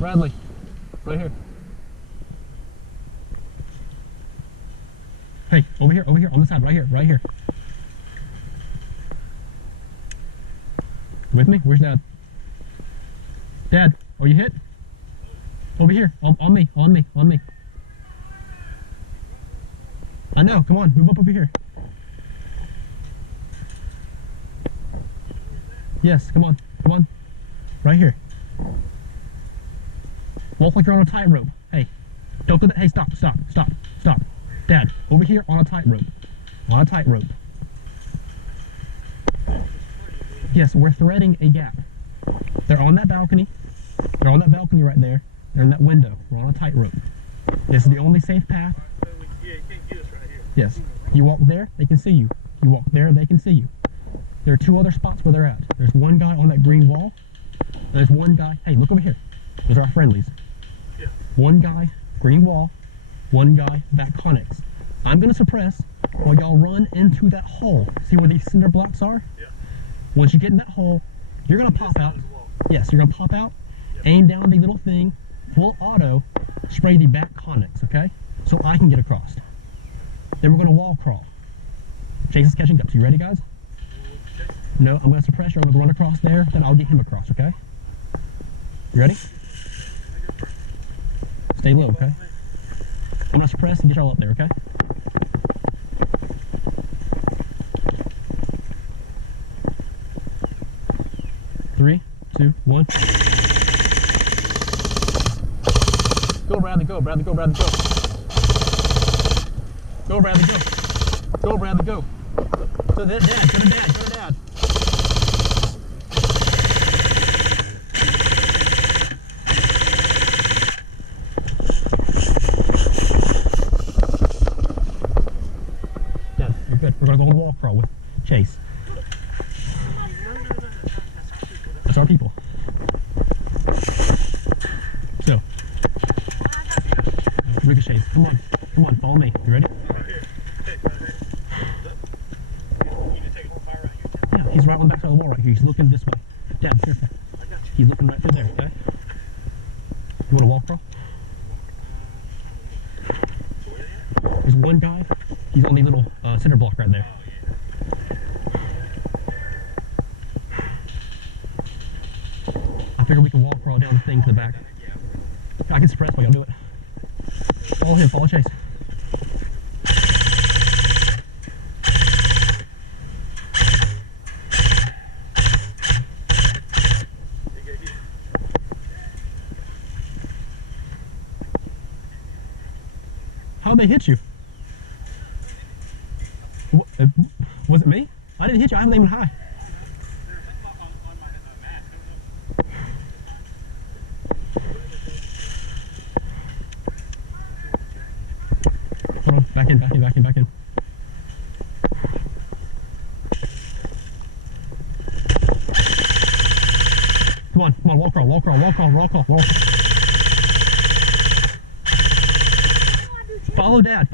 Bradley, right here. Hey, over here, on the side, right here. With me? Where's Dad? Dad, are you hit? Over here, on me. I know, come on, move up over here. Yes, come on. Right here. Walk like you're on a tightrope. Hey, don't do that. Hey, stop. Dad, over here on a tightrope. Yes, we're threading a gap. They're on that balcony. Right there. They're in that window. We're on a tightrope. This is the only safe path. Yeah, you can't get us right here. Yes. You walk there, they can see you. You walk there, they can see you. There are two other spots where they're at. There's one guy on that green wall. There's one guy. Hey, look over here. Those are our friendlies. Yeah. One guy, green wall. One guy, back Connex. I'm going to suppress while y'all run into that hole. See where these cinder blocks are? Yeah. Once you get in that hole, you're going to pop out. Yes, you're going to pop out, aim down the little thing, full auto, spray the back Connex, okay? So I can get across. Then we're going to wall crawl. Chase is catching up. So you ready, guys? No, I'm going to suppress you. I'm going to run across there, then I'll get him across, okay? You ready? Stay low, okay? I'm going to suppress and get y'all up there, okay? Three, two, one. Go, Bradley, go. Go, Bradley, go. Go, Bradley, go. Go to dad. Dad, you're good. We're going to go on the wall crawl with Chase. That's our people. So, ricochets. Come on, follow me. You ready? Yeah, he's right on the back side of the wall right here. He's looking this way. Dad, careful. He's looking right through there, okay? You want to wall crawl? There's one guy. He's on the little cinder block right there. I figure we can wall crawl down the thing to the back. I can suppress while y'all do it. Follow him, follow Chase. How'd they hit you? Was it me? I didn't hit you, I haven't even high. Hold on, back in. Come on, wall crawl. Follow dad.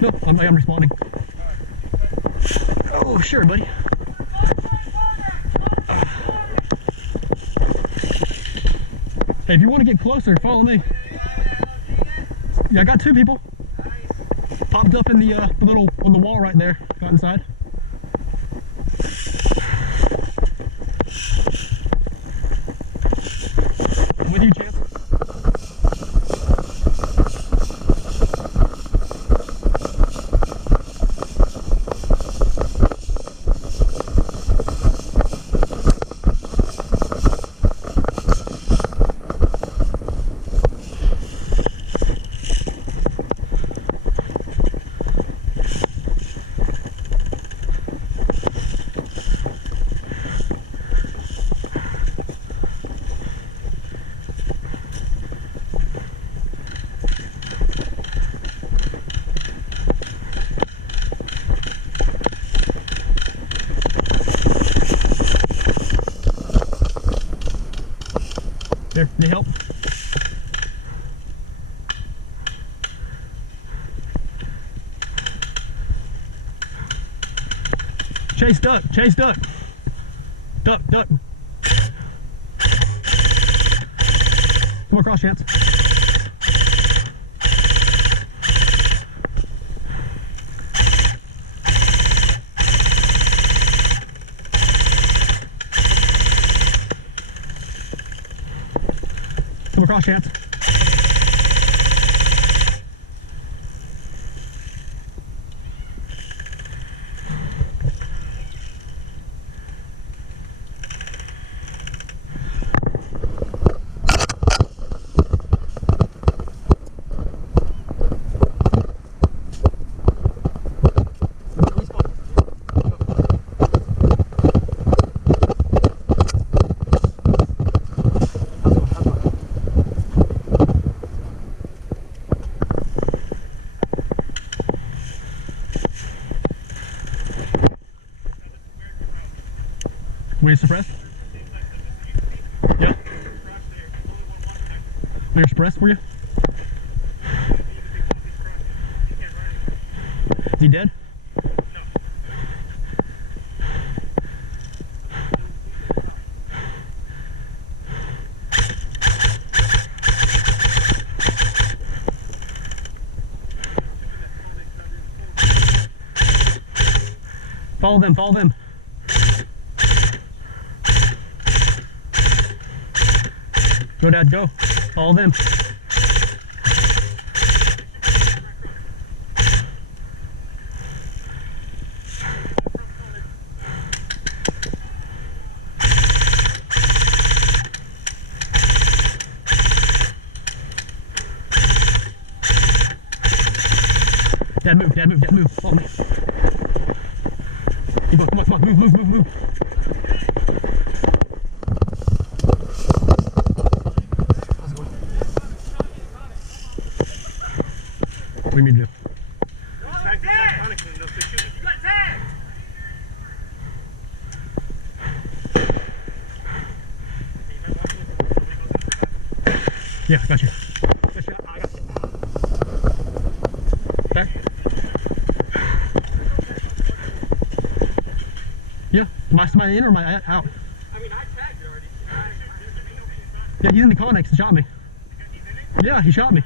No, I'm responding. Oh, sure, buddy. Hey, if you want to get closer, follow me. Yeah, I got two people. Popped up in the little, on the wall right there. Got inside. I'm with you, Chance. Here, need help? Chase duck, chase duck. Duck, duck. Come across, Chance. Come across, Chance. Will you suppress? Yeah. Will you suppress for you? Is he dead? Follow them, follow them. Go, Dad, go. Follow them. Dad, move, Dad, move, Dad, move. Follow me. Come on, come on, come on. Move, move, move, move. What do you mean to do? Yeah, got you. I got you. Okay. Yeah, am I in or am I out? I mean, I tagged you already. Yeah, he's in the Connex and shot me. Yeah, he shot me.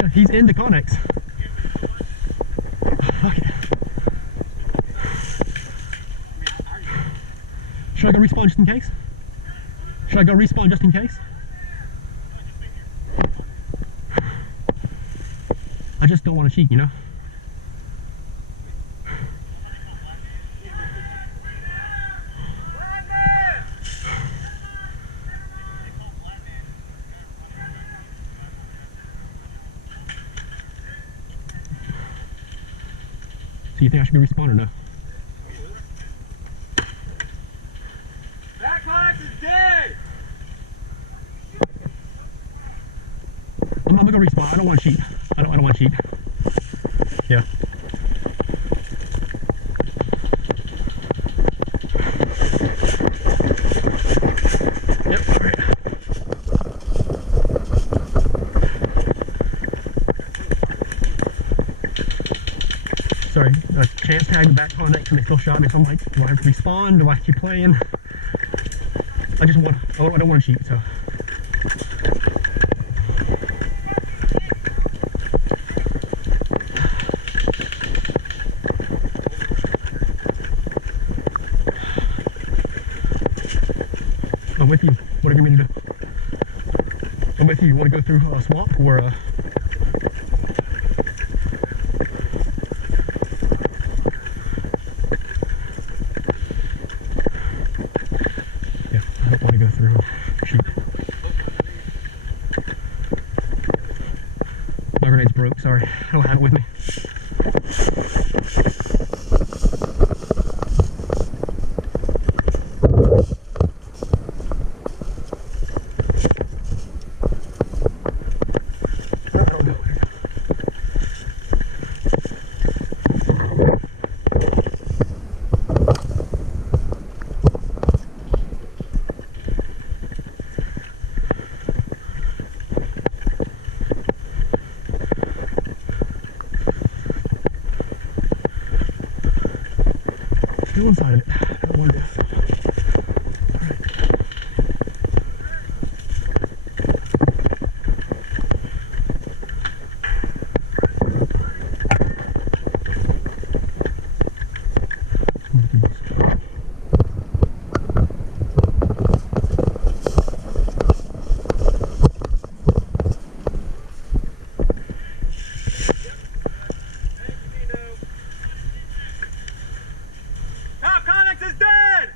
Yeah, he's in the Connex. Okay. Should I go respawn just in case? Should I go respawn just in case? I just don't want to cheat, you know? So you think I should be respawn or no? That Krytac is dead! I'm gonna go respawn. I don't want to cheat. I don't want to cheat. Yeah. Yep. All right. Sorry, Chance tagged the back Connex and they still shot me. So I'm like, do I respawn? Do I keep playing? I don't want to cheat, so. I'm with you. What do you mean to do? I'm with you. You want to go through a swamp or yeah, I don't want to go through sheep. My grenade's broke, sorry. I don't have it with me. Top Connex is dead!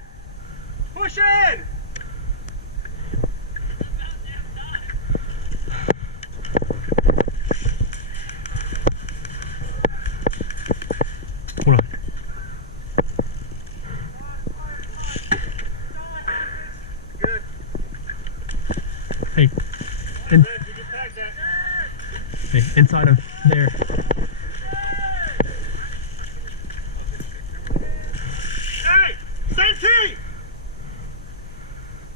Push in! Hold on. Good. Hey, in, Good, we just tagged that. hey, inside of there. Hey! Same team!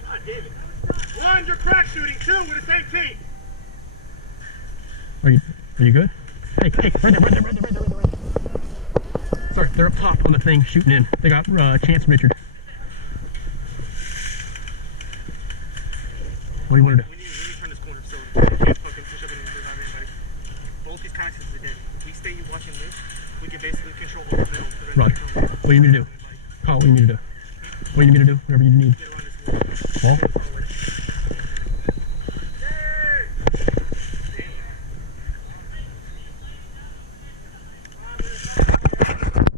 God damn it. One, you're crack shooting. Two, we're the same team. Are you good? Hey, right there. Sorry, they're up top on the thing shooting in. They got Chance and Richard. What do you want to do? We need to turn this corner so we can't fucking push up and move out anybody. Both these connexes are dead. If we stay watching this, we can basically control all the middle. Roger. What do you need me to do? Call, what do you need me to do? What do you need me to do? Whatever you need. Get around this wall. Wall? Get far away.